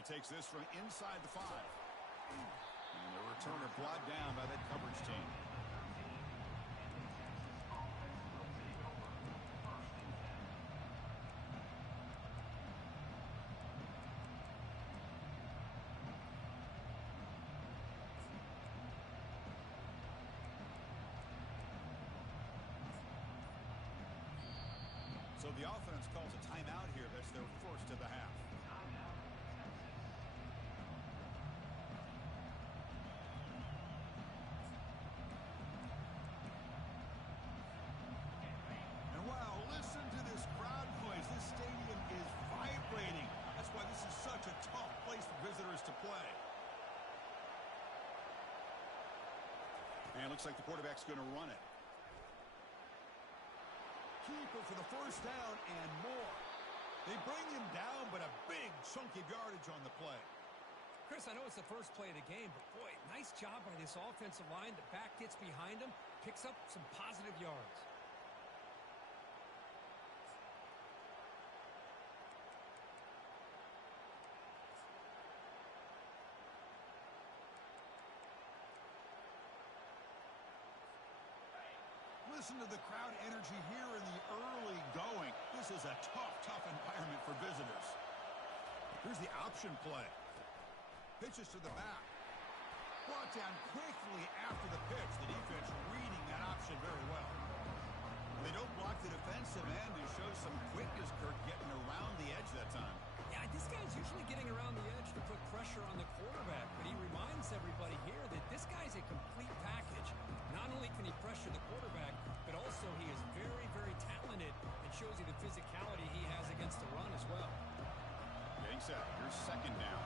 he takes this from inside the 5. And the returner brought down by that coverage team. So the offense calls a timeout here. That's their first of the half. And wow, listen to this crowd noise. This stadium is vibrating. That's why this is such a tough place for visitors to play. And it looks like the quarterback's going to run it. Keeper for the first down and more. They bring him down, but a big chunk of yardage on the play. Chris, I know it's the first play of the game, but boy, nice job by this offensive line. The back gets behind him, picks up some positive yards. Listen to the crowd energy here in the early going. This is a tough environment for visitors. Here's the option play. Pitches to the back. Brought down quickly after the pitch. The defense reading that option very well. They don't block the defensive end and show some quickness, Kirk, getting around the edge that time. Yeah, this guy's usually getting around the edge to put pressure on the quarterback, but he reminds everybody here that this guy's a complete package. Not only can he pressure the quarterback, but also he is very, very talented and shows you the physicality he has against the run as well. Getting set. Here's second down.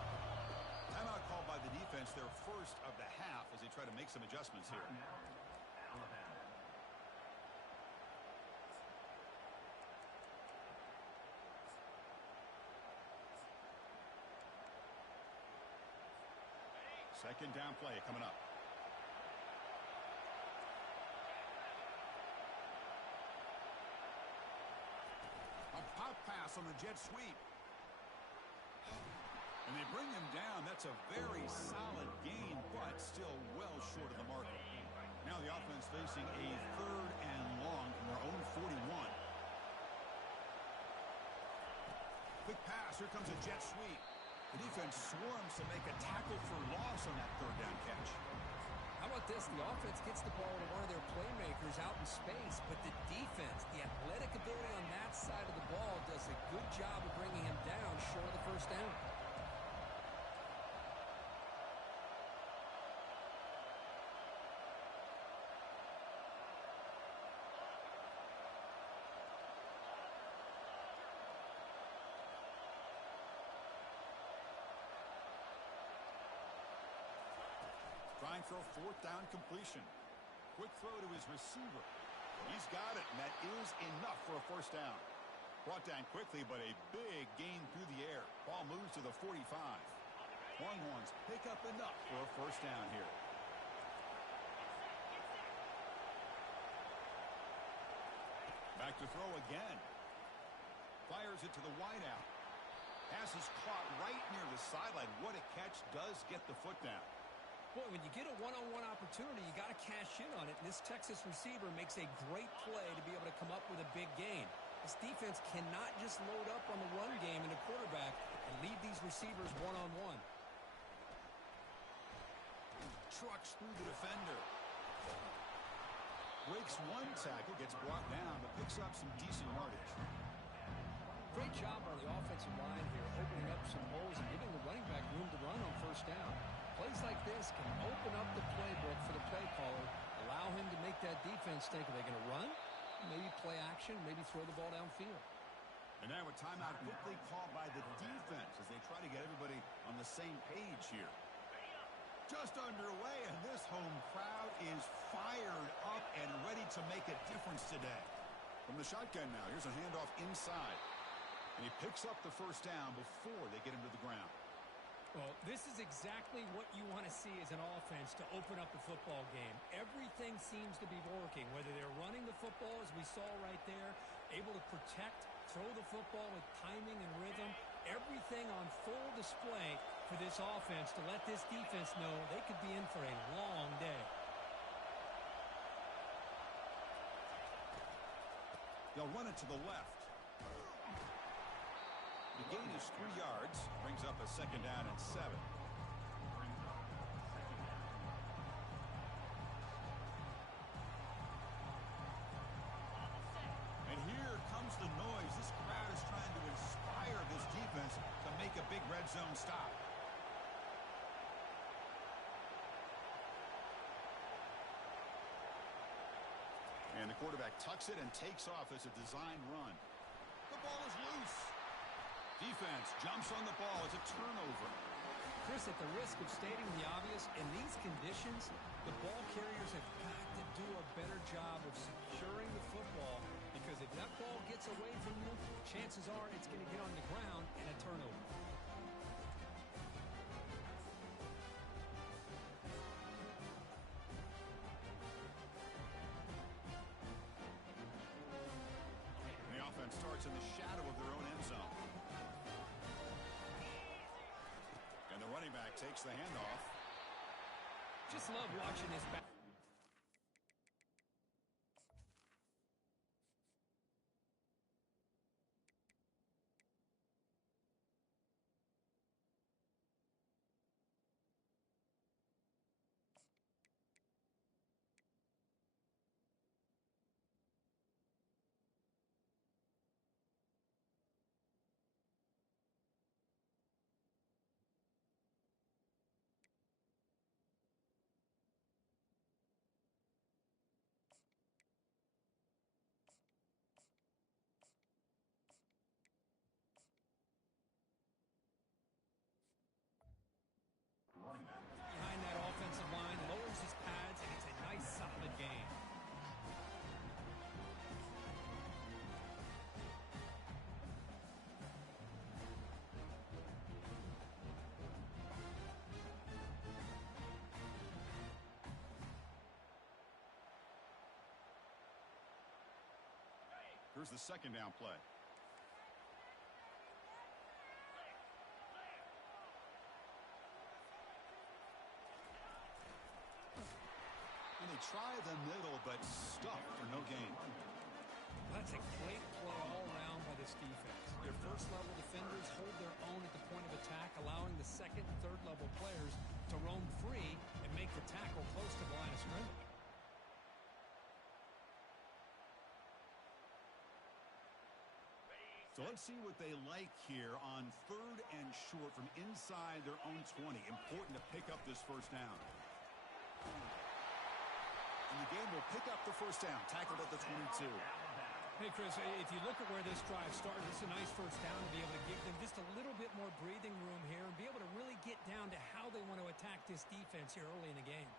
Timeout called by the defense, their first of the half as they try to make some adjustments here. Alabama. Second down play coming up. A pop pass on the jet sweep. And they bring him down. That's a very solid gain, but still well short of the marker. Now the offense facing a third and long from their own 41. Quick pass. Here comes a jet sweep. The defense swarms to make a tackle for loss on that third down catch. How about this? The offense gets the ball to one of their playmakers out in space, but the defense, the athletic ability on that side of the ball does a good job of bringing him down short of the first down. Trying for a fourth down completion. Quick throw to his receiver. He's got it, and that is enough for a first down. Brought down quickly, but a big gain through the air. Ball moves to the 45. Longhorns pick up enough for a first down here. Back to throw again. Fires it to the wideout. Pass is caught right near the sideline. What a catch. Does get the foot down. Boy, when you get a one-on-one opportunity, you got to cash in on it. And this Texas receiver makes a great play to be able to come up with a big gain. This defense cannot just load up on the run game and the quarterback and leave these receivers one-on-one. Trucks through the defender. Breaks one tackle, gets brought down, but picks up some decent yardage. Great job on the offensive line here, opening up some holes and giving the running back room to run on first down. Plays like this can open up the playbook for the play caller, allow him to make that defense think, are they going to run? Maybe play action, maybe throw the ball downfield. And now a timeout quickly called by the defense as they try to get everybody on the same page here. Just underway, and this home crowd is fired up and ready to make a difference today. From the shotgun now, here's a handoff inside. And he picks up the first down before they get him to the ground. Well, this is exactly what you want to see as an offense to open up the football game. Everything seems to be working, whether they're running the football, as we saw right there, able to protect, throw the football with timing and rhythm. Everything on full display for this offense to let this defense know they could be in for a long day. They'll run it to the left. The gain is 3 yards. Brings up a 2nd down and 7. And here comes the noise. This crowd is trying to inspire this defense to make a big red zone stop. And the quarterback tucks it and takes off as a design run. The ball is loose. Defense jumps on the ball. It's a turnover. Chris, at the risk of stating the obvious, in these conditions, the ball carriers have got to do a better job of securing the football, because if that ball gets away from you, chances are it's going to get on the ground and a turnover. The offense starts in the shadow of their own end zone. And the running back takes the handoff. Just love watching this back. Behind that offensive line, lowers his pads, and it's a nice, solid game. Here's the 2nd down play. And they try the middle, but stuffed for no gain. That's a great play all around by this defense. Their first-level defenders hold their own at the point of attack, allowing the second and third-level players to roam free and make the tackle close to the line of scrimmage. So let's see what they like here on 3rd and short from inside their own 20. Important to pick up this first down. And the game will pick up the first down, tackled at the 22. Hey, Chris, if you look at where this drive started, it's a nice first down to be able to give them just a little bit more breathing room here and be able to really get down to how they want to attack this defense here early in the game.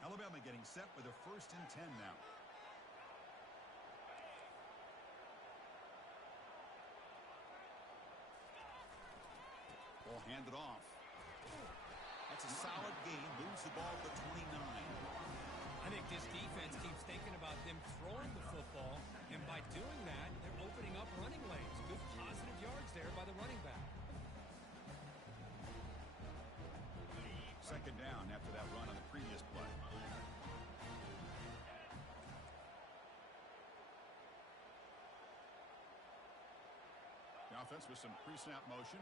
Alabama getting set with a 1st and 10 now. Ball handed off. That's a solid gain. Moves the ball to the 29. I think this defense keeps thinking about them throwing the football, and by doing that, they're opening up running lanes. Good positive yards there by the running back. 2nd down after that run on the previous play. The offense with some pre-snap motion.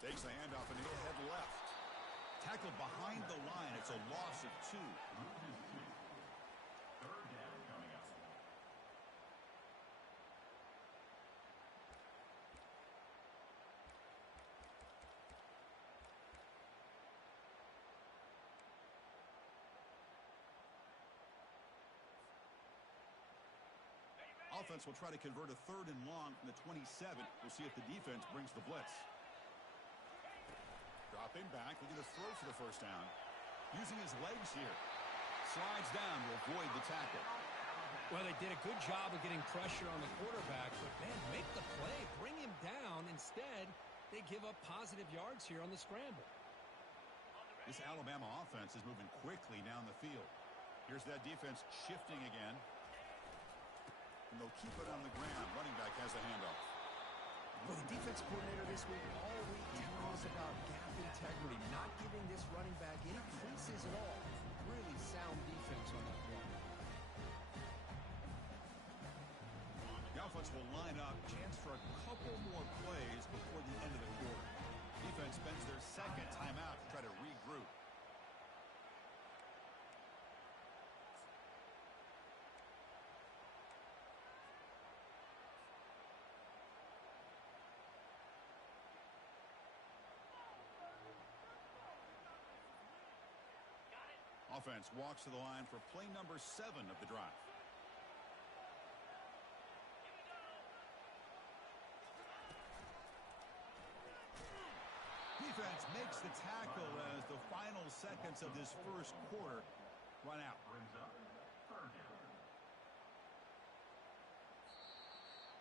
Takes the handoff and he'll head left. Tackled behind the line. It's a loss of 2. 3rd down coming up. Offense will try to convert a 3rd and long from the 27. We'll see if the defense brings the blitz. Dropping back, looking to throw for the first down. Using his legs here. Slides down to avoid the tackle. Well, they did a good job of getting pressure on the quarterback, but, man, make the play. Bring him down. Instead, they give up positive yards here on the scramble. This Alabama offense is moving quickly down the field. Here's that defense shifting again. And they'll keep it on the ground. Running back has a handoff. Well, the defense coordinator this week all week telling us about gap integrity, not giving this running back any creases at all. Really sound defense on that one. The offense will line up. Chance for a couple more plays before the end of the quarter. Defense spends their second timeout to try to regroup. Offense walks to the line for play number 7 of the drive. Defense makes the tackle as the final seconds of this first quarter run out. Brings up third down.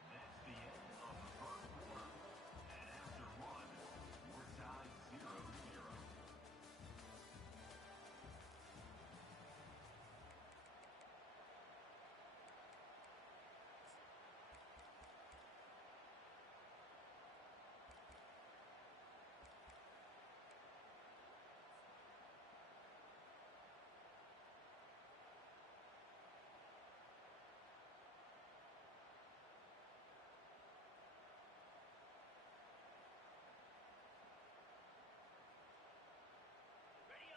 That's the end of the first quarter. And after one, we're tied 0-0.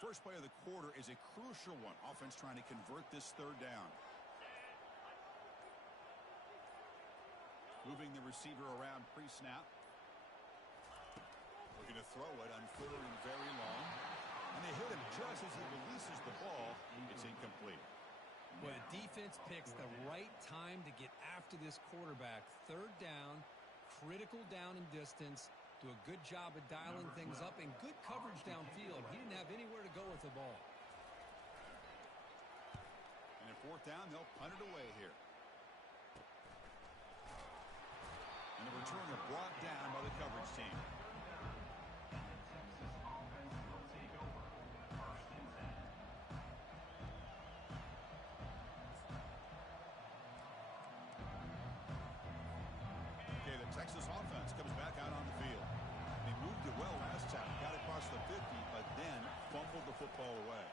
First play of the quarter is a crucial one. Offense trying to convert this third down. Moving the receiver around pre-snap. Looking to throw it on 3rd and very long. And they hit him just as he releases the ball. It's incomplete. Well, the defense picks the right time to get after this quarterback. 3rd down, critical down and distance. Do a good job of dialing things up and good coverage downfield. He didn't have anywhere to go with the ball. And at 4th down, they'll punt it away here. And the returner brought down by the coverage team. Okay, the Texas offense comes back out on the field. They moved it well last time, got across the 50, but then fumbled the football away.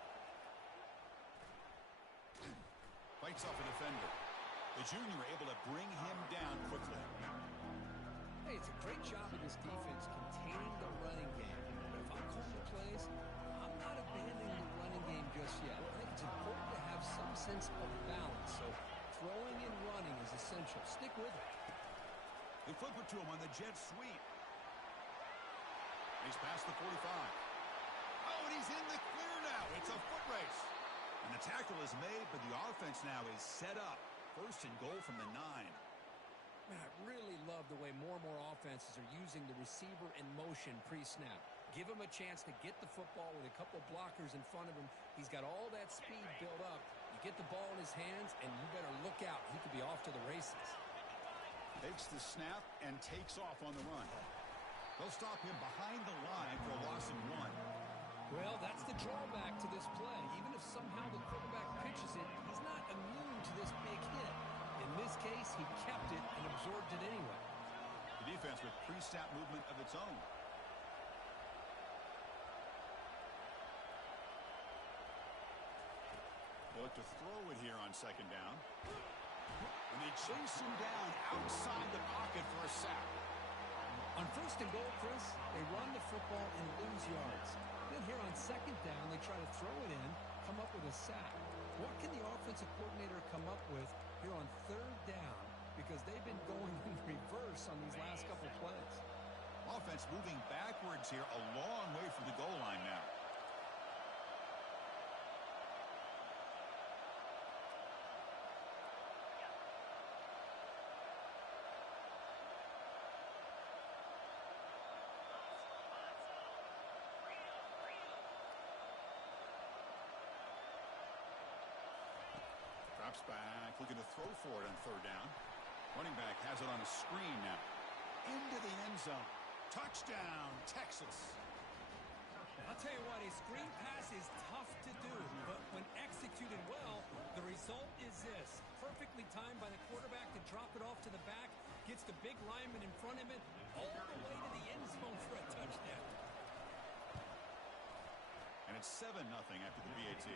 Fights off a defender. The junior able to bring him down quickly. Hey, it's a great job of this defense containing the running game. But if I'm calling the plays, I'm not abandoning the running game just yet. I think it's important to have some sense of balance. So throwing and running is essential. Stick with it. They flip it to him on the jet sweep. He's past the 45. Oh, and he's in the clear now. It's a foot race. And the tackle is made, but the offense now is set up. 1st and goal from the 9. Man, I really love the way more and more offenses are using the receiver in motion pre-snap. Give him a chance to get the football with a couple blockers in front of him. He's got all that speed built up. You get the ball in his hands, and you better look out. He could be off to the races. Takes the snap and takes off on the run. They'll stop him behind the line for a loss of 1. Well, that's the drawback to this play. Even if somehow the quarterback pitches it, he's not immune to this big hit. In this case, he kept it and absorbed it anyway. The defense with pre-snap movement of its own. They look to throw it here on 2nd down. And they chase him down outside the pocket for a sack. On 1st and goal, Chris, they run the football and lose yards. Then here on 2nd down, they try to throw it in, come up with a sack. What can the offensive coordinator come up with here on 3rd down? Because they've been going in reverse on these last couple plays. Offense moving backwards here a long way from the goal line now. Drops back, looking to throw for it on third down. Running back has it on a screen now. Into the end zone. Touchdown, Texas. I'll tell you what, a screen pass is tough to do, but when executed well, the result is this. Perfectly timed by the quarterback to drop it off to the back, gets the big lineman in front of it, all the way to the end zone for a touchdown. And it's 7-0 after the PAT.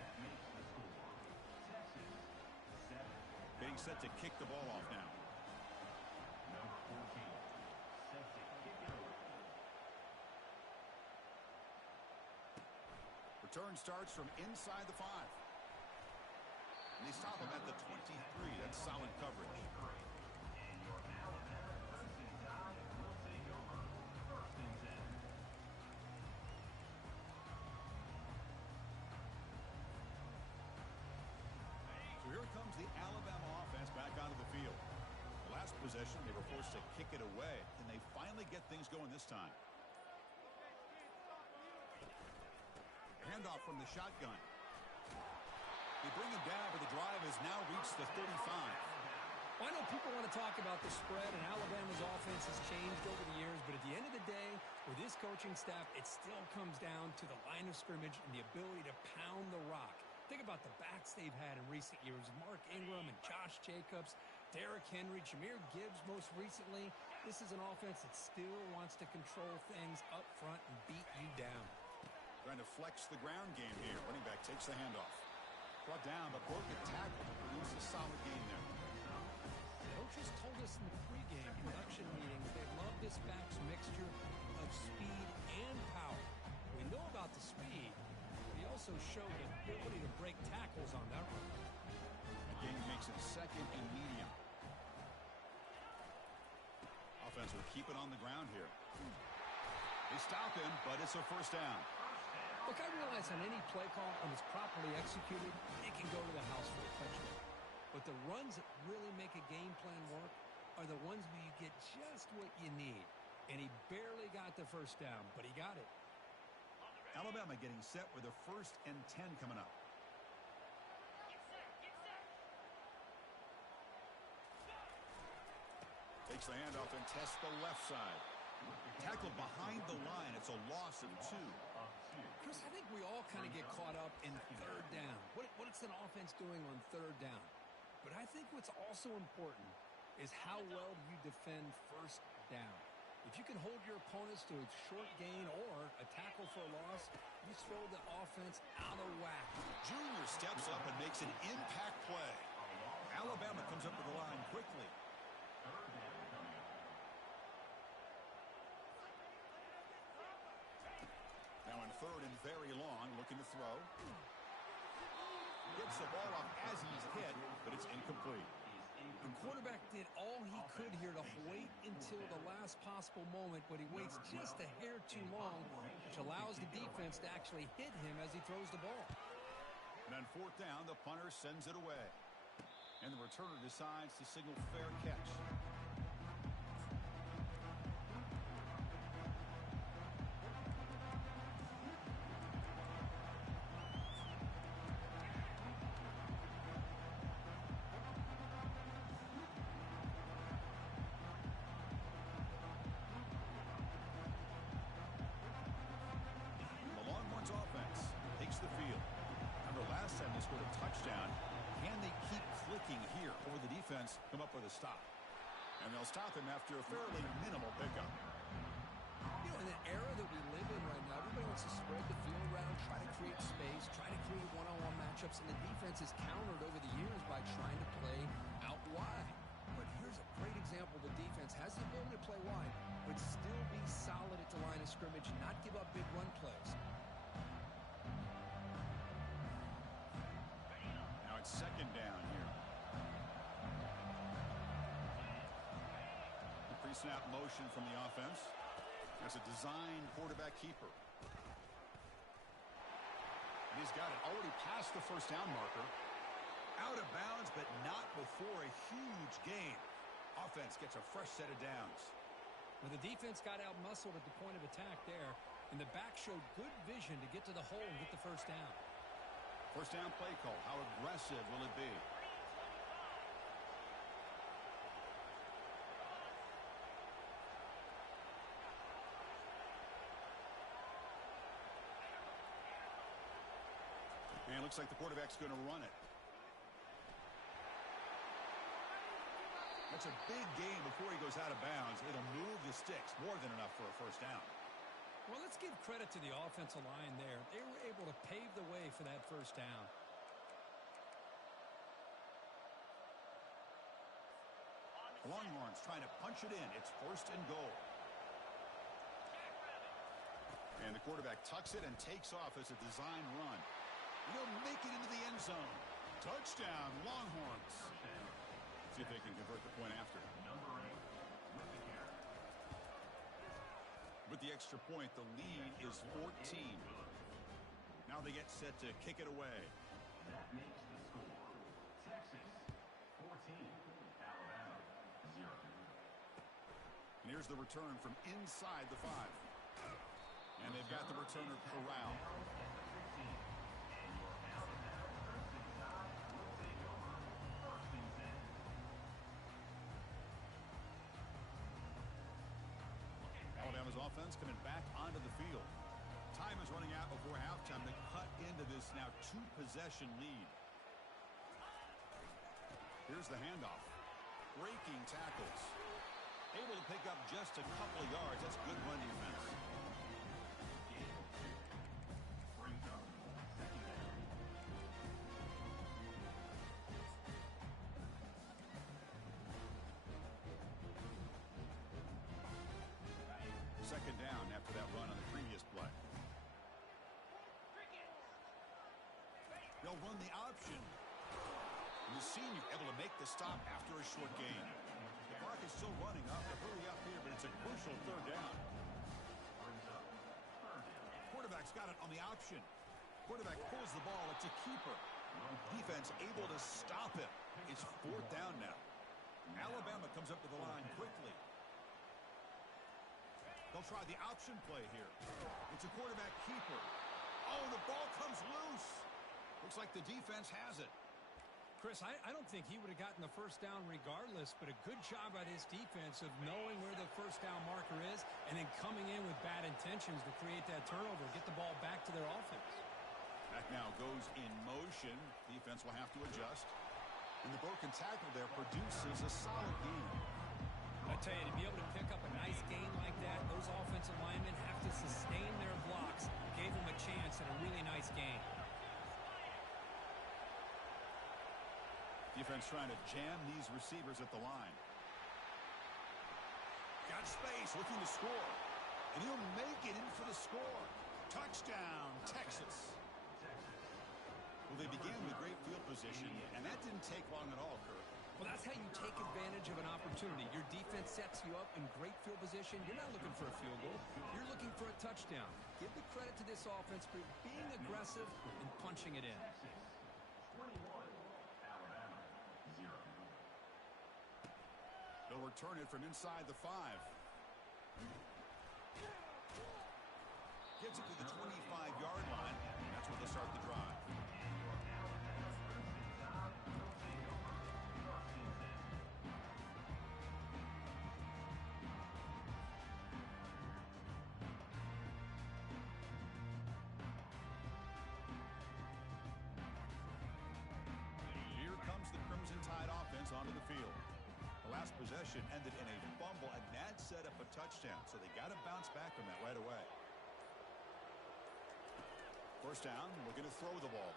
That makes the score. Texas 7. Getting set to kick the ball off now. Number 14. Set to kick it away. Return starts from inside the 5. And they stop him at the 23. That's solid coverage. And your Alabama Crimson Tide will take over. First and 10. So here comes the Alabama offense back onto the field. The last possession, they were forced to kick it away, and they finally get things going this time. Handoff from the shotgun. They bring him down, but the drive has now reached the 35. Well, I know people want to talk about the spread, and Alabama's offense has changed over the years, but at the end of the day, with this coaching staff, it still comes down to the line of scrimmage and the ability to pound the rock. Think about the backs they've had in recent years. Mark Ingram and Josh Jacobs, Derrick Henry, Jahmyr Gibbs most recently. This is an offense that still wants to control things up front and beat you down. Trying to flex the ground game here. Running back takes the handoff. Brought down, but broken tackle. Produces a solid game there. Coaches told us in the pregame production meetings they love this back's mixture of speed and power. We know about the speed, but he also showed the ability to break tackles on that run. Again, he makes it second and medium. Offense will keep it on the ground here. They stop him, but it's a first down. Look, I realize on any play call, when it's properly executed, it can go to the house for a touchdown. But the runs that really make a game plan work are the ones where you get just what you need. And he barely got the first down, but he got it. Alabama getting set with a 1st and 10 coming up. Takes the handoff and tests the left side. Tackled behind the line. It's a loss of 2. Chris, I think we all kind of get caught up in third down. What's an offense doing on third down? But I think what's also important is how well you defend first down. If you can hold your opponents to a short gain or a tackle for a loss, you throw the offense out of whack. Junior steps up and makes an impact play. Alabama comes up to the line quickly. Now in 3rd and very long, looking to throw. Gets the ball off as he's hit, but it's incomplete. The quarterback did all he could here to wait until the last possible moment, but he waits just a hair too long, which allows the defense to actually hit him as he throws the ball. And on 4th down, the punter sends it away. And the returner decides to signal fair catch. The Longhorns offense takes the field. Remember last time they scored a touchdown. Can they keep clicking here, or the defense come up with a stop? And they'll stop him after a fairly minimal pickup. You know, in the era that we live in right now, everybody wants to spread the field around, try to create space, try to create one-on-one matchups, and the defense is countered over the years by trying to play out wide. But here's a great example. The defense has the ability to play wide, but still be solid at the line of scrimmage and not give up big run plays. Now it's 2nd down here. The pre-snap motion from the offense. That's a design quarterback keeper. And he's got it already past the first down marker. Out of bounds, but not before a huge gain. Offense gets a fresh set of downs. Well, the defense got out-muscled at the point of attack there, and the back showed good vision to get to the hole and get the first down. First down play call. How aggressive will it be? And it looks like the quarterback's going to run it. That's a big gain before he goes out of bounds. It'll move the sticks more than enough for a first down. Well, let's give credit to the offensive line there. They were able to pave the way for that first down. The Longhorns trying to punch it in. It's first and goal. And the quarterback tucks it and takes off as a design run. He'll make it into the end zone. Touchdown, Longhorns. See if they can convert the point after. With the extra point, the lead is 14. Now they get set to kick it away. That makes the score Texas 14, Alabama 0. And here's the return from inside the 5. And they've got the returner corralled. Alabama's offense coming back onto the field. Time is running out before halftime to cut into this now 2-possession lead. Here's the handoff. Breaking tackles. Able to pick up just a couple of yards. That's good run defense. Second down after that run on the previous play. They'll run the option. And the senior able to make the stop after a short gain. The clock is still running up to hurry up here, but it's a crucial third down. Quarterback's got it on the option. Quarterback pulls the ball. It's a keeper. Defense able to stop him. It's fourth down now. Alabama comes up to the line quickly. They'll try the option play here. It's a quarterback keeper. Oh, the ball comes loose. Looks like the defense has it. Chris, I don't think he would have gotten the first down regardless, but a good job by this defense of knowing where the first down marker is and then coming in with bad intentions to create that turnover, get the ball back to their offense. Back now goes in motion. Defense will have to adjust. And the broken tackle there produces a solid gain. I tell you, to be able to pick up a nice gain like that, those offensive linemen have to sustain their blocks. Gave them a chance at a really nice gain. Defense trying to jam these receivers at the line. Got space, looking to score. And he'll make it in for the score. Touchdown, Texas. Well, they began with great field position, and that didn't take long at all, Kirk. Well, that's how you take advantage of an opportunity. Your defense sets you up in great field position. You're not looking for a field goal. You're looking for a touchdown. Give the credit to this offense for being aggressive and punching it in. 21, Alabama 0. They'll return it from inside the 5. Gets it to the 25-yard line. That's where they'll start the drive. Here comes the Crimson Tide offense onto the field. The last possession ended in a fumble, and that set up a touchdown, so they got to bounce back from that right away. First down, looking to throw the ball.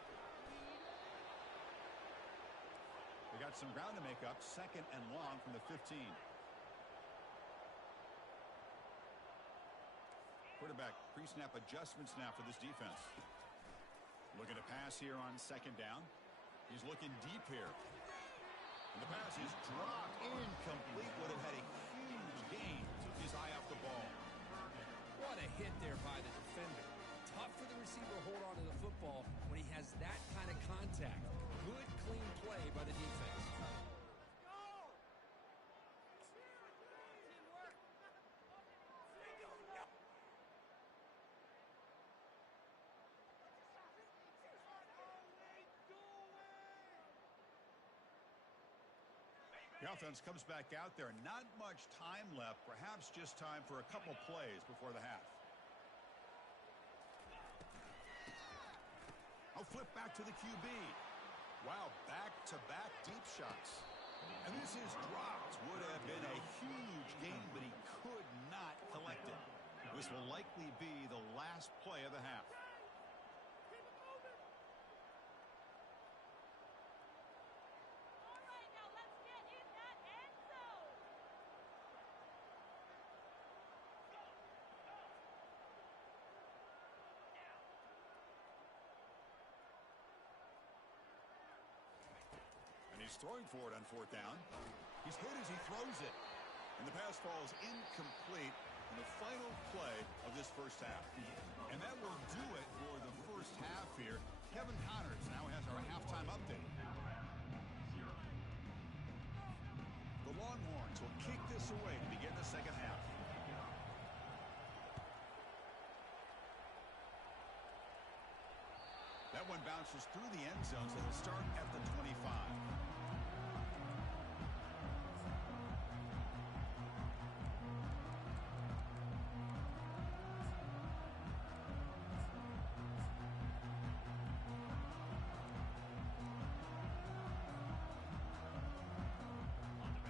They got some ground to make up, second and long from the 15. Quarterback pre-snap adjustments now for this defense. Looking to pass here on second down. He's looking deep here. And the pass is dropped, incomplete. Would have had a huge gain. Took his eye off the ball. What a hit there by the defender. Tough for the receiver to hold on to the football when he has that kind of contact. Good, clean play by the defense. offense comes back out there. Not much time left. Perhaps just time for a couple plays before the half. I'll flip back to the QB. Wow, back-to-back deep shots. And this is dropped. Would have been a huge game, but he could not collect it. This will likely be the last play of the half. He's throwing for it on fourth down. He's hit as he throws it. And the pass falls incomplete in the final play of this first half. And that will do it for the first half here. Kevin Connors now has our halftime update. The Longhorns will kick this away to begin the second half. That one bounces through the end zone, so it'll start at the 25.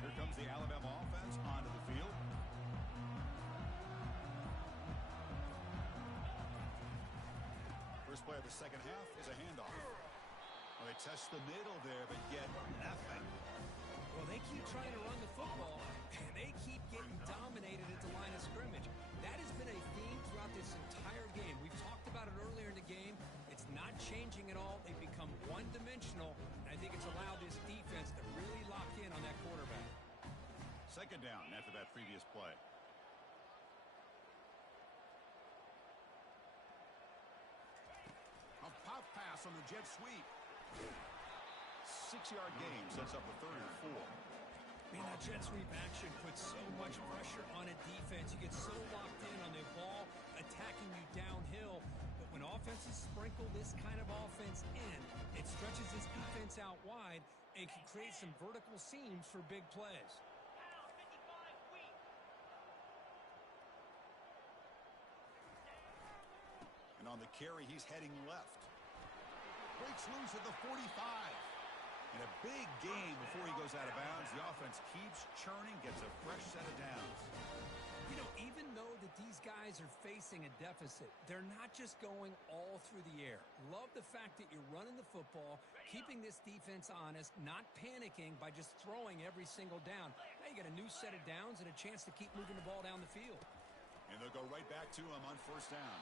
Here comes the Alabama offense onto the field. First play of the second half is a handoff. Well, they test the middle there, but get nothing. Well, they keep trying to run the football, and they keep getting dominated at the line of scrimmage. That has been a theme throughout this entire game. We've talked about it earlier in the game. It's not changing at all. They've become one-dimensional, and I think it's allowed this defense to really lock in on that quarterback. Second down after that previous play. A pop pass on the jet sweep. 6-yard gain sets up a 3rd and 4. Man, that jet sweep action puts so much pressure on a defense. You get so locked in on the ball attacking you downhill. But when offenses sprinkle this kind of offense in, it stretches this defense out wide and can create some vertical seams for big plays. And on the carry, he's heading left. Breaks loose at the 45. And a big gain before he goes out of bounds. The offense keeps churning, gets a fresh set of downs. You know, even though that these guys are facing a deficit, they're not just going all through the air. Love the fact that you're running the football, keeping this defense honest, not panicking by just throwing every single down. Now you got a new set of downs and a chance to keep moving the ball down the field. And they'll go right back to him on first down.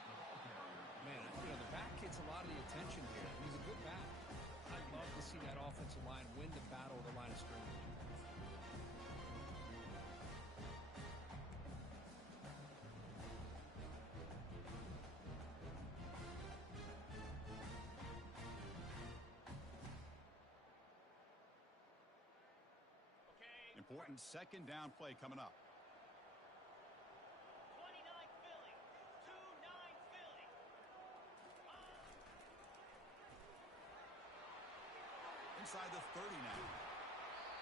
Man, you know, the back gets a lot of the attention here. He's a good back. I'd love to see that offensive line win the battle of the line of scrimmage. Important second down play coming up. Inside the 30 now.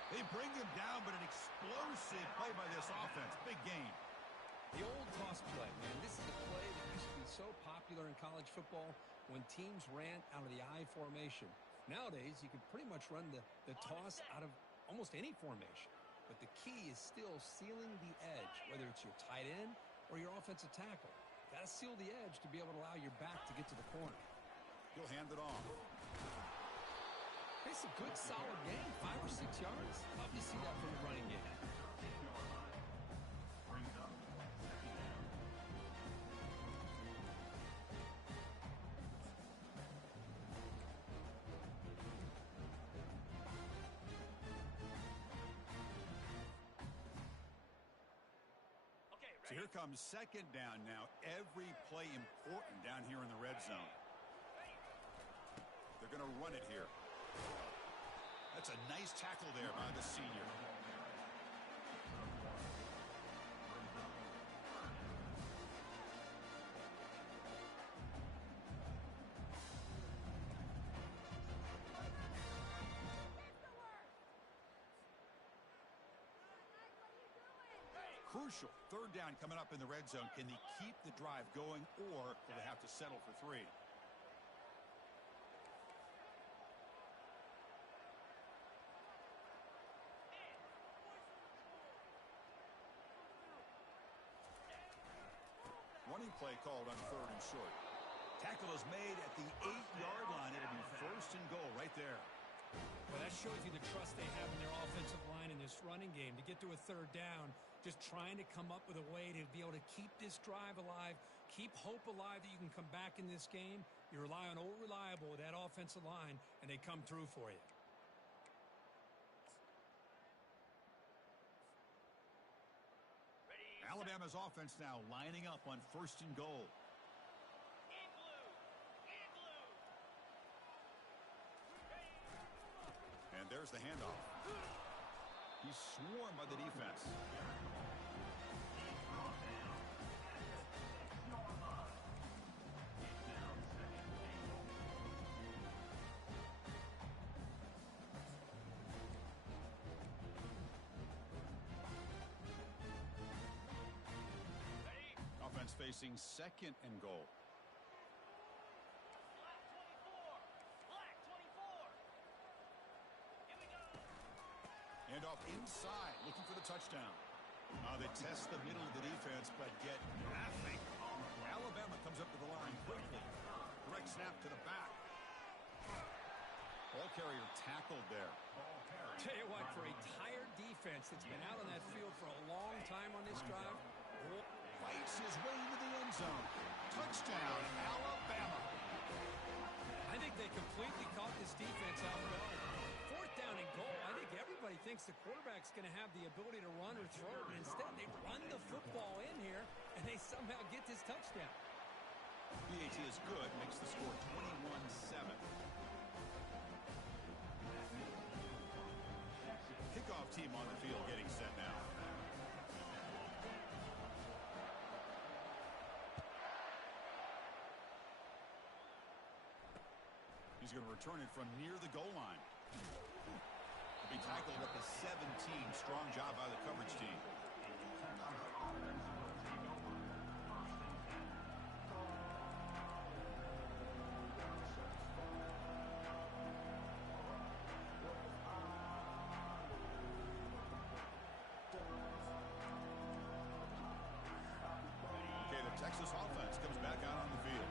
They bring him down, but an explosive play by this offense. Big gain. The old toss play, man. This is a play that used to be so popular in college football when teams ran out of the I formation. Nowadays, you can pretty much run the toss out of almost any formation. But the key is still sealing the edge, whether it's your tight end or your offensive tackle. Got to seal the edge to be able to allow your back to get to the corner. He'll hand it off. It's a good, solid game, 5 or 6 yards. Love to see that from the running game. So here comes second down now. Every play important down here in the red zone. They're going to run it here. That's a nice tackle there by the senior. Crucial. Third down coming up in the red zone. Can they keep the drive going, or will they have to settle for 3? Running play called on 3rd and short. Tackle is made at the 8-yard line. It'll be 1st and goal right there. Well, that shows you the trust they have in their offensive line in this running game. To get to a 3rd down, just trying to come up with a way to be able to keep this drive alive, keep hope alive that you can come back in this game. You rely on Old Reliable with that offensive line, and they come through for you. Alabama's offense now lining up on 1st and goal. And there's the handoff. He's swarmed by the defense. Offense facing 2nd and goal. Handoff inside, looking for the touchdown. They test the middle of the defense, but get nothing. Alabama comes up to the line quickly. Direct snap to the back. Ball carrier tackled there. Tell you what, for a tired defense that's been out on that field for a long time on this drive, Fights his way into the end zone. Touchdown, Alabama. I think they completely caught this defense out guard. 4th down and goal. I think everybody thinks the quarterback's going to have the ability to run or throw, but instead they run the football in here, and they somehow get this touchdown. PAT is good, makes the score 21-7. Kickoff team on the field getting set now. He's going to return it from near the goal line. He'll be tackled at the 17. Strong job by the coverage team. Okay, the Texas offense comes back out on the field.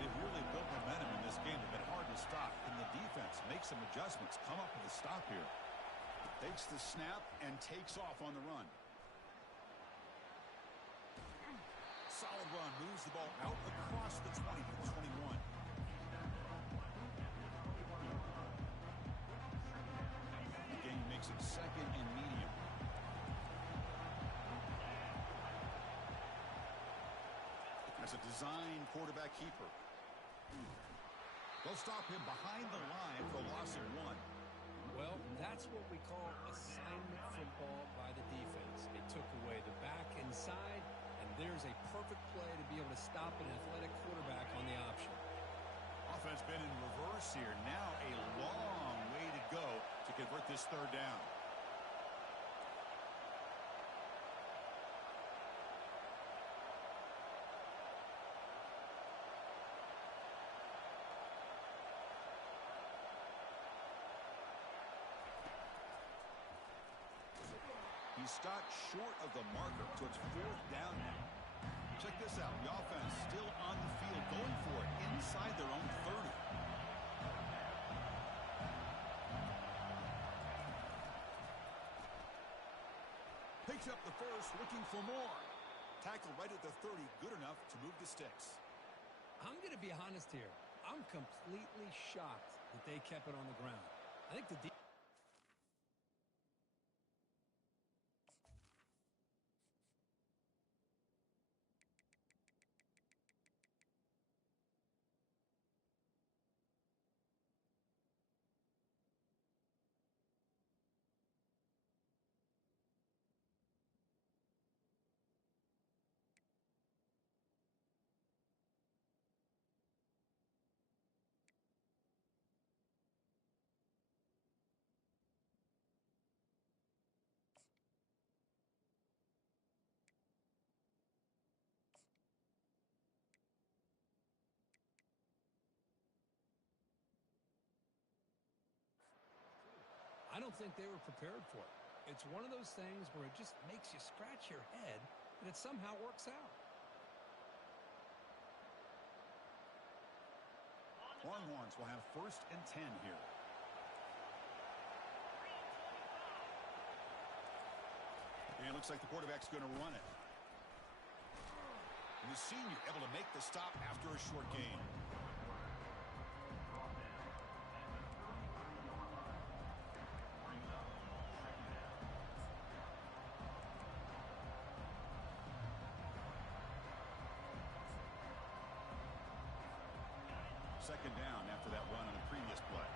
They've really built momentum in this game. They've been hard to stop. And the defense makes some adjustments, come up with a stop here. Takes the snap and takes off on the run. Solid run. Moves the ball out across the 20 to the 21. The game makes it 2nd and medium. That's a design quarterback keeper. They'll stop him behind the line for a loss of 1. Well, that's what we call assignment football by the defense. They took away the back inside, and there's a perfect play to be able to stop an athletic quarterback on the option. Offense been in reverse here. Now a long way to go to convert this 3rd down. He stopped short of the marker, so it's 4th down now. Check this out. The offense still on the field, going for it inside their own 30. Picks up the first, looking for more. Tackle right at the 30, good enough to move the sticks. I'm going to be honest here. I'm completely shocked that they kept it on the ground. I think the I don't think they were prepared for it. It's one of those things where it just makes you scratch your head, and it somehow works out. Longhorns will have 1st and 10 here. And it looks like the quarterback's going to run it. And the senior able to make the stop after a short gain. Second down after that run on the previous play.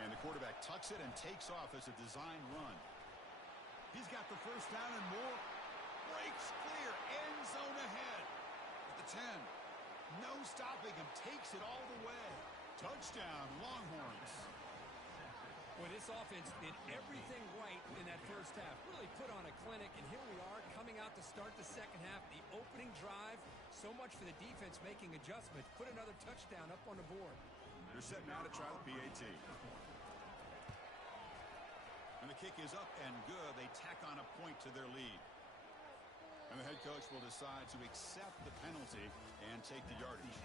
And the quarterback tucks it and takes off as a design run. He's got the first down and more. Breaks clear. End zone ahead. At the 10. No stopping him. Takes it all the way. Touchdown, Longhorns. Well, this offense did everything right in that first half. Really put on a clinic, and here we are coming out to start the second half. The opening drive, so much for the defense making adjustments. Put another touchdown up on the board. They're set now to try the PAT. And the kick is up and good. They tack on a point to their lead. And the head coach will decide to accept the penalty and take the yardage.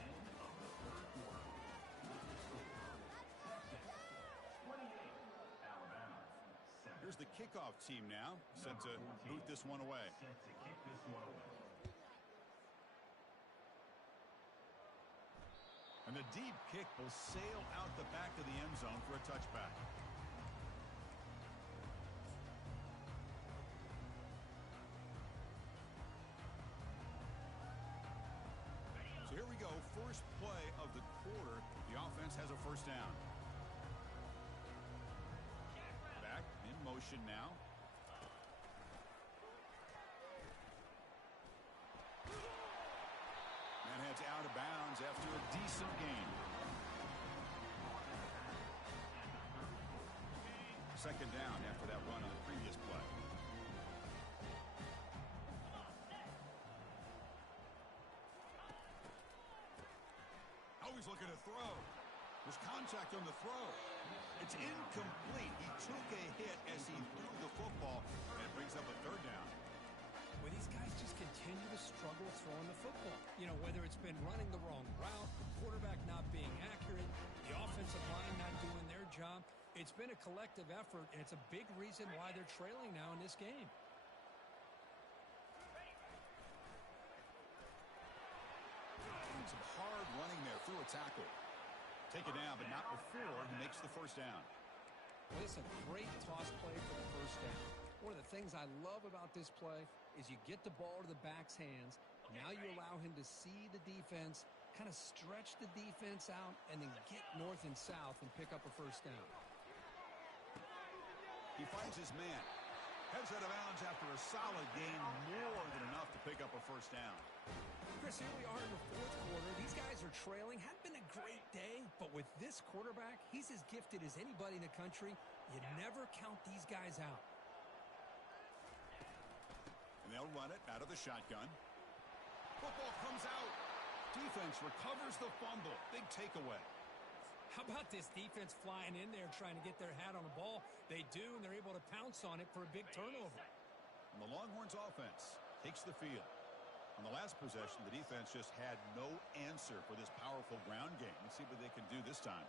Here's the kickoff team now, set to boot this one away. And the deep kick will sail out the back of the end zone for a touchback. So here we go, first play of the quarter. The offense has a first down. Back in motion now. And heads out of bounds after a decent gain. Second down after that run on the previous play. Always looking to throw. There's contact on the throw. It's incomplete. He took a hit as he threw the football, and it brings up a third down. Well, these guys just continue to struggle throwing the football. You know, whether it's been running the wrong route, the quarterback not being accurate, the offensive line not doing their job. It's been a collective effort, and it's a big reason why they're trailing now in this game. Some hard running there through a tackle. Take it down, but not before he makes the first down. Well, it's a great toss play for the first down. One of the things I love about this play is you get the ball to the back's hands. Now you allow him to see the defense, kind of stretch the defense out, and then get north and south and pick up a first down. He finds his man. Heads out of bounds after a solid gain, more than enough to pick up a first down. Chris, here we are in the fourth quarter. These guys are trailing. Hadn't been a great day, but with this quarterback, he's as gifted as anybody in the country. You never count these guys out. And they'll run it out of the shotgun. Football comes out. Defense recovers the fumble. Big takeaway. How about this defense flying in there trying to get their hat on the ball? They do, and they're able to pounce on it for a big turnover. And the Longhorns offense takes the field. On the last possession, the defense just had no answer for this powerful ground game. Let's see what they can do this time.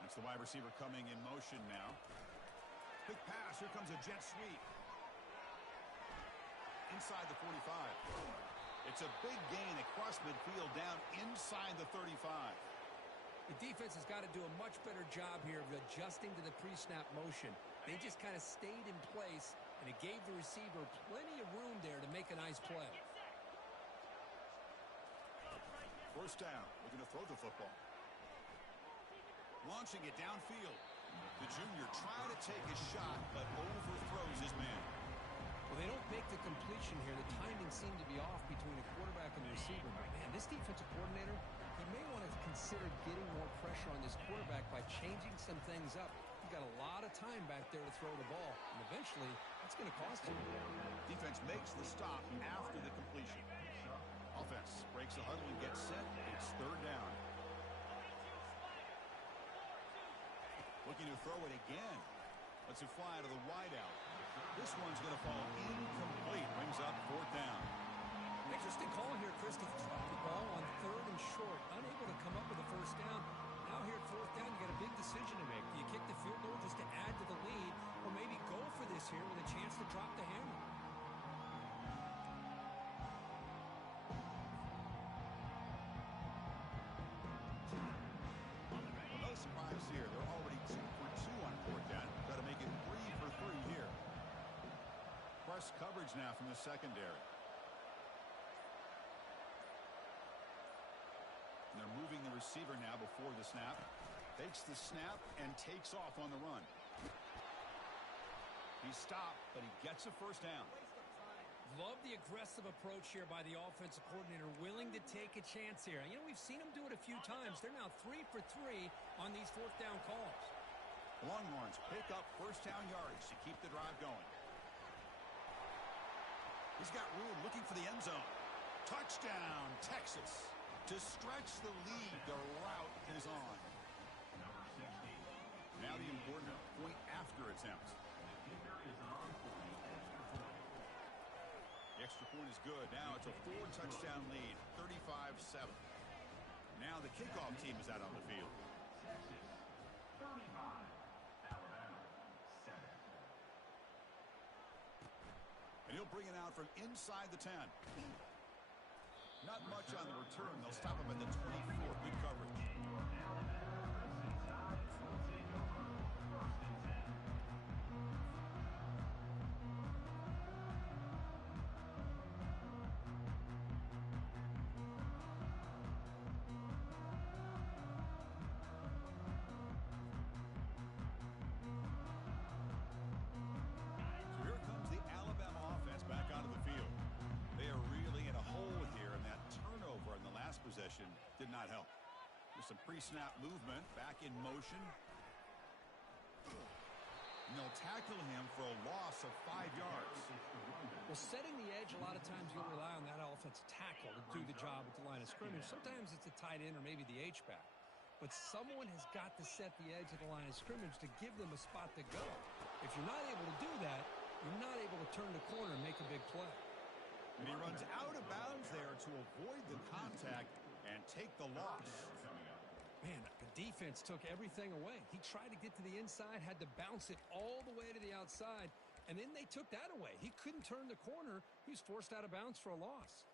That's the wide receiver coming in motion now. Big pass. Here comes a jet sweep. Inside the 45. It's a big gain across midfield down inside the 35. The defense has got to do a much better job here of adjusting to the pre-snap motion. They just kind of stayed in place, and it gave the receiver plenty of room there to make a nice play. First down. Looking to throw the football. Launching it downfield. The junior trying to take a shot, but overthrows his man. Well, they don't make the completion here. The timing seemed to be off between the quarterback and the receiver. But, man, this defensive coordinator, he may want to consider getting more pressure on this quarterback by changing some things up. He's got a lot of time back there to throw the ball, and eventually that's going to cost him. Defense makes the stop after the completion. Offense breaks the huddle and gets set. It's third down. to throw it again. Lets it fly to the wideout. This one's going to fall incomplete. Brings up fourth down. Interesting call here, Chris, to throw the ball on third and short, unable to come up with a first down. Now here at fourth down, you got a big decision to make. Do you kick the field goal just to add to the lead, or maybe go for this here with a chance to drop the hammer? Well, no surprise here. They're already 2 for 2 on fourth down. Got to make it 3 for 3 here. Press coverage now from the secondary. And they're moving the receiver now before the snap. Takes the snap and takes off on the run. He stopped, but he gets a first down. Love the aggressive approach here by the offensive coordinator, willing to take a chance here. You know, we've seen him do it a few times. They're now 3 for 3 on these fourth down calls. Longhorns pick up first down yardage to keep the drive going. He's got room looking for the end zone. Touchdown, Texas. To stretch the lead, the route is on. Number 60. Now the important point after attempt. The kicker is an on-point extra point. The extra point is good. Now it's a 4-touchdown lead, 35-7. Now the kickoff team is out on the field. Texas 35. Alabama 7. And he'll bring it out from inside the 10. Not much on the return. They'll stop him at the 24. Good coverage. Alabama pressing side will take over first and 10. So here comes the Alabama offense back onto the field. They are really in a hole here, and that turnover in the last possession did not help. There's some pre-snap movement, back in motion. And they'll tackle him for a loss of 5 yards. Well, setting the edge, a lot of times you'll rely on that offensive tackle to do the job at the line of scrimmage. Sometimes it's a tight end or maybe the H-back. But someone has got to set the edge of the line of scrimmage to give them a spot to go. If you're not able to do that, you're not able to turn the corner and make a big play. And he runs out of bounds there to avoid the contact and take the loss. Man, the defense took everything away. He tried to get to the inside, had to bounce it all the way to the outside, and then they took that away. He couldn't turn the corner. He was forced out of bounds for a loss.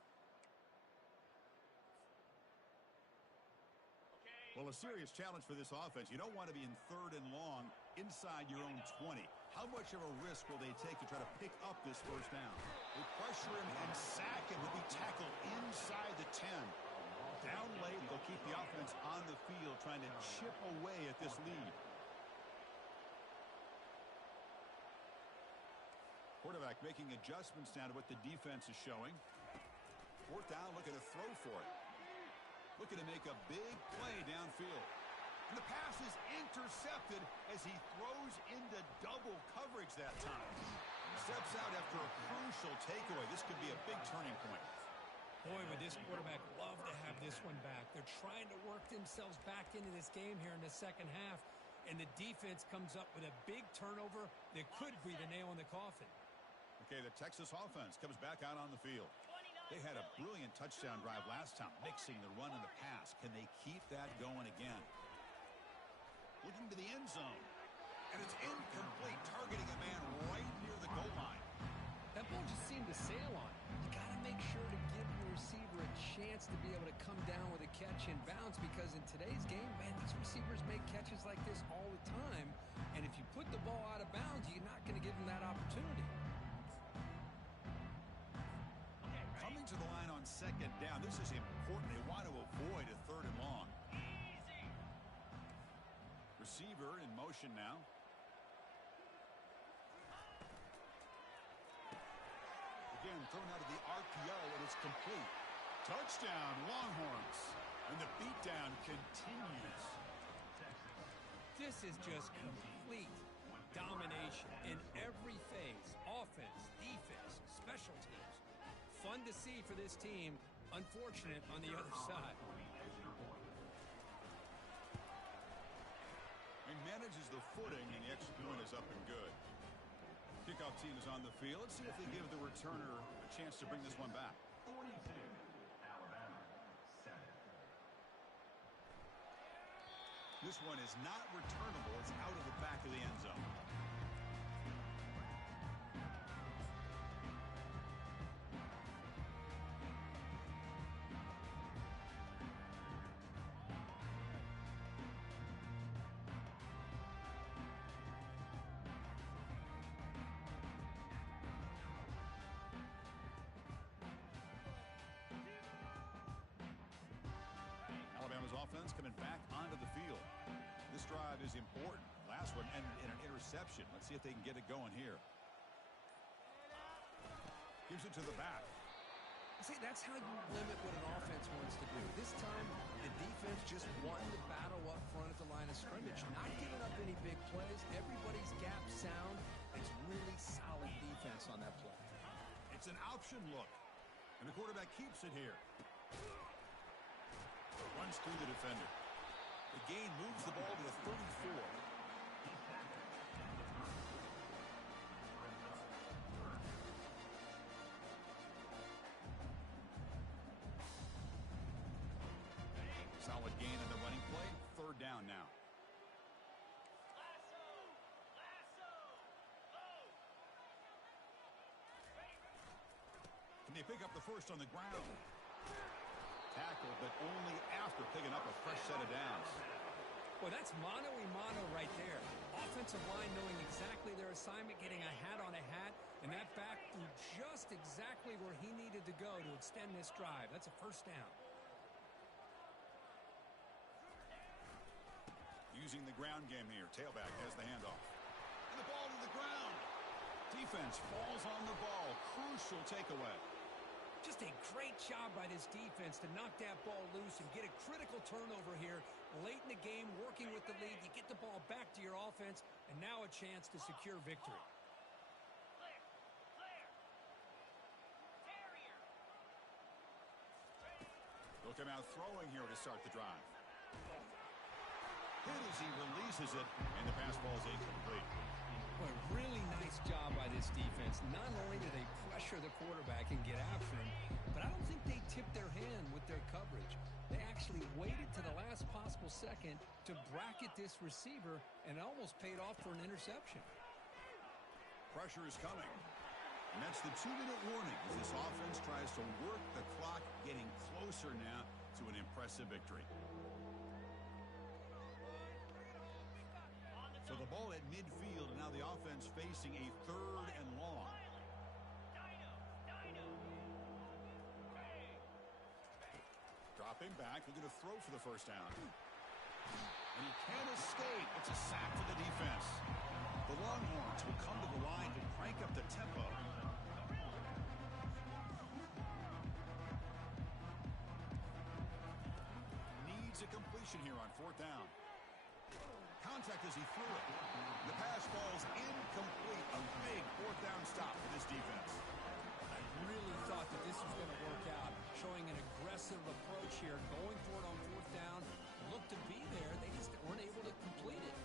Well, a serious challenge for this offense. You don't want to be in third and long inside your own 20. How much of a risk will they take to try to pick up this first down? They pressure him and sack him. He'll be tackled inside the 10. Down late, they'll keep the offense on the field trying to chip away at this lead. Quarterback making adjustments now to what the defense is showing. Fourth down, looking to throw for it. Looking to make a big play downfield. And the pass is intercepted as he throws into double coverage that time. Steps out after a crucial takeaway. This could be a big turning point. Boy, would this quarterback love to have this one back. They're trying to work themselves back into this game here in the second half, and the defense comes up with a big turnover that could be the nail in the coffin. Okay, the Texas offense comes back out on the field. They had a brilliant touchdown drive last time, mixing the run and the pass. Can they keep that going again? Looking to the end zone, and it's incomplete, targeting a man right near the goal line. That ball just seemed to sail on. You got to make sure to give your receiver a chance to be able to come down with a catch and bounce, because in today's game, man, these receivers make catches like this all the time. And if you put the ball out of bounds, you're not going to give them that opportunity. Coming to the line on second down, this is important. They want to avoid a third and long. Receiver in motion now. Again, thrown out of the RPO, and it's complete. Touchdown, Longhorns. And the beatdown continues. This is just complete domination in every phase. Offense, defense, special teams. Fun to see for this team. Unfortunate on the other side. And manages the footing, and the extra point is up and good. Kickoff team is on the field. Let's see if they give the returner a chance to bring this one back. 42, Alabama, 7. This one is not returnable. It's out of the back of the end zone. Alabama's offense coming back onto the field. This drive is important. Last one ended in an interception. Let's see if they can get it going here. Gives it to the back. See, that's how you limit what an offense wants to do. This time, the defense just won the battle up front at the line of scrimmage. Not giving up any big plays. Everybody's gap sound. It's really solid defense on that play. It's an option look. And the quarterback keeps it here. Runs through the defender. The gain moves the ball to the 34. Solid gain in the running play. Third down now. Can they pick up the first on the ground? Tackle, but only after picking up a fresh set of downs. Well, that's mano-a-mano right there. Offensive line knowing exactly their assignment, getting a hat on a hat, and that back threw just exactly where he needed to go to extend this drive. That's a first down. Using the ground game here. Tailback has the handoff. And the ball to the ground. Defense falls on the ball. Crucial takeaway. Just a great job by this defense to knock that ball loose and get a critical turnover here late in the game, working with the lead. You get the ball back to your offense, and now a chance to secure victory. They'll come out throwing here to start the drive. Hit as he releases it, and the pass ball is incomplete. Boy, really nice job by this defense. Not only do they pressure the quarterback and get after him, but I don't think they tipped their hand with their coverage. They actually waited to the last possible second to bracket this receiver, and it almost paid off for an interception. Pressure is coming. And that's the 2-minute warning as this offense tries to work the clock, getting closer now to an impressive victory. So the ball at midfield, and now the offense facing a 3rd and long. Dropping back, looking to throw for the first down. And he can't escape. It's a sack for the defense. The Longhorns will come to the line to crank up the tempo. Needs a completion here on 4th down. Contact as he threw it. The pass falls incomplete. A big 4th down stop for this defense. I really thought that this was going to work out, showing an aggressive approach here, going for it on 4th down. Looked to be there. They just weren't able to complete it.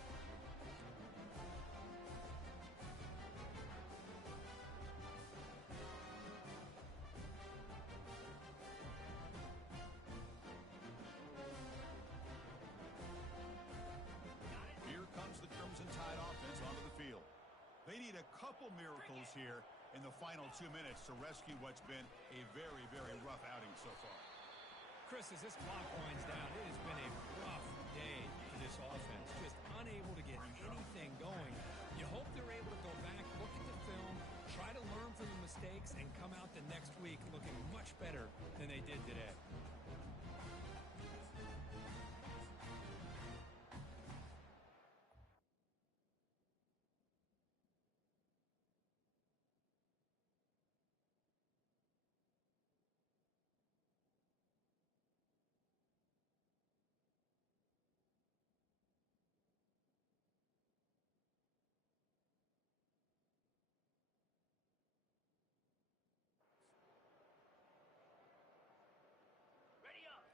Tide offense onto the field. They need a couple miracles here in the final 2 minutes to rescue what's been a very, very rough outing so far. Chris, as this clock winds down, it has been a rough day for this offense. Just unable to get anything going. You hope they're able to go back, look at the film, try to learn from the mistakes, and come out the next week looking much better than they did today.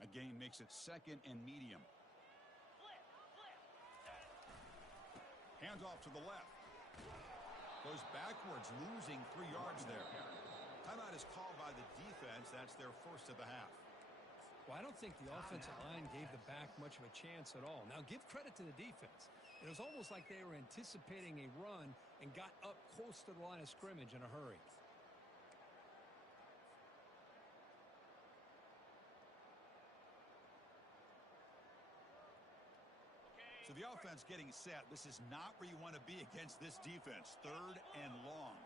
A gain makes it 2nd and medium. Hands off to the left. Goes backwards, losing 3 yards there. Timeout is called by the defense. That's their first of the half. Well, I don't think the offensive line gave the back much of a chance at all. Now, give credit to the defense. It was almost like they were anticipating a run and got up close to the line of scrimmage in a hurry. So the offense getting set. This is not where you want to be against this defense. 3rd and long.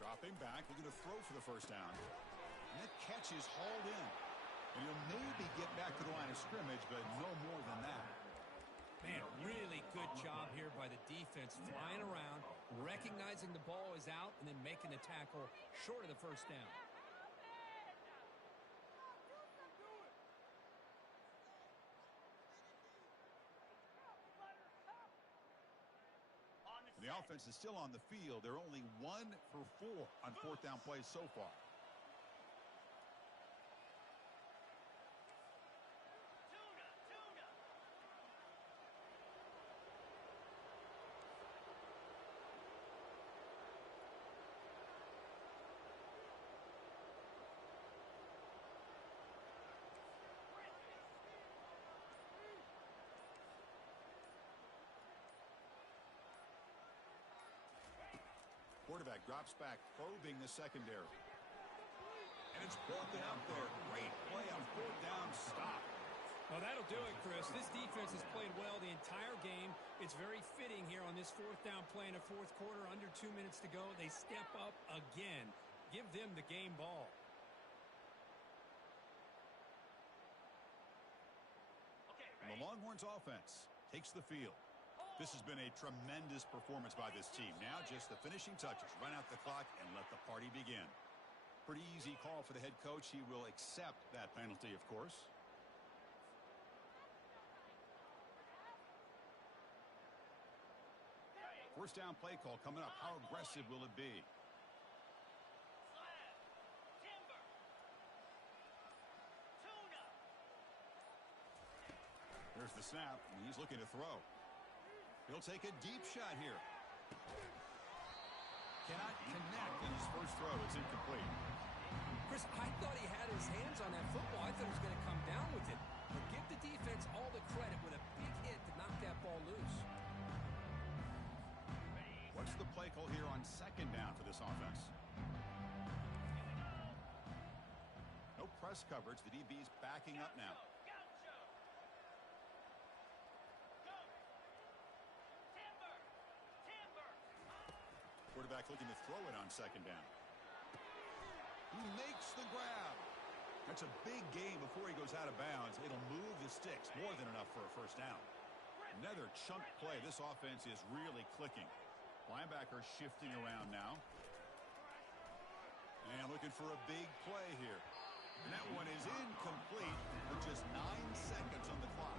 Dropping back, looking to throw for the first down. And that catch is hauled in. And he'll maybe get back to the line of scrimmage, but no more than that. Man, really good job here by the defense, flying around, recognizing the ball is out, and then making the tackle short of the first down. And the offense is still on the field. They're only 1 for 4 on 4th down plays so far. Quarterback drops back, probing the secondary. And it's broken up there. Great play on 4th down stop. Well, that'll do it, Chris. This defense has played well the entire game. It's very fitting here on this 4th down play in the 4th quarter. Under 2 minutes to go. They step up again. Give them the game ball. And the Longhorns offense takes the field. This has been a tremendous performance by this team. Now just the finishing touches. Run out the clock and let the party begin. Pretty easy call for the head coach. He will accept that penalty, of course. First down play call coming up. How aggressive will it be? There's the snap, and he's looking to throw. He'll take a deep shot here. Cannot connect in his first throw. It's incomplete. Chris, I thought he had his hands on that football. I thought he was going to come down with it. But give the defense all the credit with a big hit to knock that ball loose. What's the play call here on 2nd down for this offense? No press coverage. The DB's backing up now. Quarterback looking to throw it on 2nd down. He makes the grab. That's a big gain before he goes out of bounds. It'll move the sticks. More than enough for a first down. Another chunk play. This offense is really clicking. Linebacker shifting around now. And looking for a big play here. And that one is incomplete with just 9 seconds on the clock.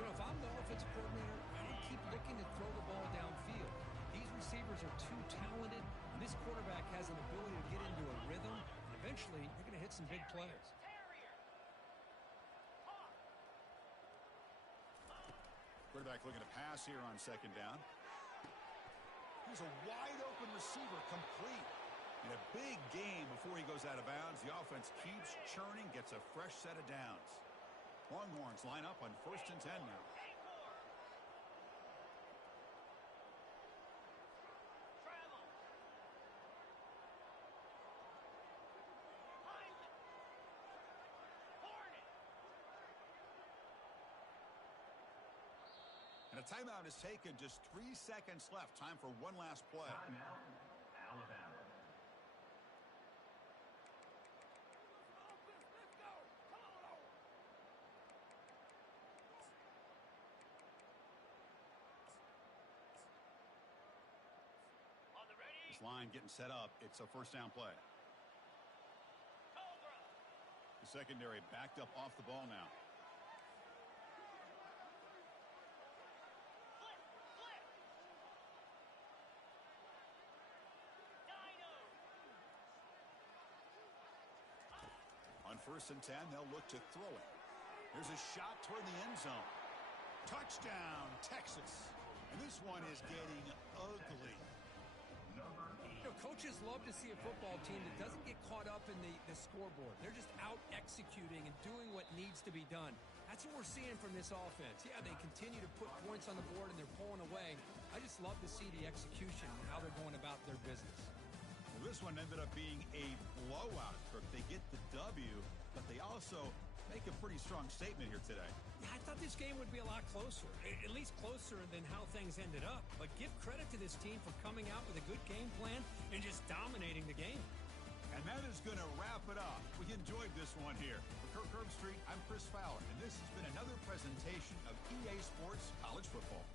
You know, if I'm the offensive coordinator, I would keep looking to throw the ball downfield. These receivers are too talented, and this quarterback has an ability to get into a rhythm, and eventually they're going to hit some big plays. Quarterback looking to pass here on 2nd down. He's a wide-open receiver, complete. In a big game before he goes out of bounds, the offense keeps churning, gets a fresh set of downs. Longhorns line up on 1st and 10 now. And a timeout is taken. Just 3 seconds left. Time for one last play. Timeout, Alabama. This line getting set up. It's a first down play. The secondary backed up off the ball now. On 1st and 10, they'll look to throw it. There's a shot toward the end zone. Touchdown, Texas. And this one is getting ugly. You know, coaches love to see a football team that doesn't get caught up in the scoreboard. They're just out executing and doing what needs to be done. That's what we're seeing from this offense. Yeah, they continue to put points on the board and they're pulling away. I just love to see the execution and how they're going about their business. Well, this one ended up being a blowout, Kirk. They get the W, but they also make a pretty strong statement here today. Yeah, I thought this game would be a lot closer, at least closer than how things ended up. But give credit to this team for coming out with a good game plan and just dominating the game. And that is going to wrap it up. We enjoyed this one here. For Kirk Herbstreit, I'm Chris Fowler, and this has been another presentation of EA Sports College Football.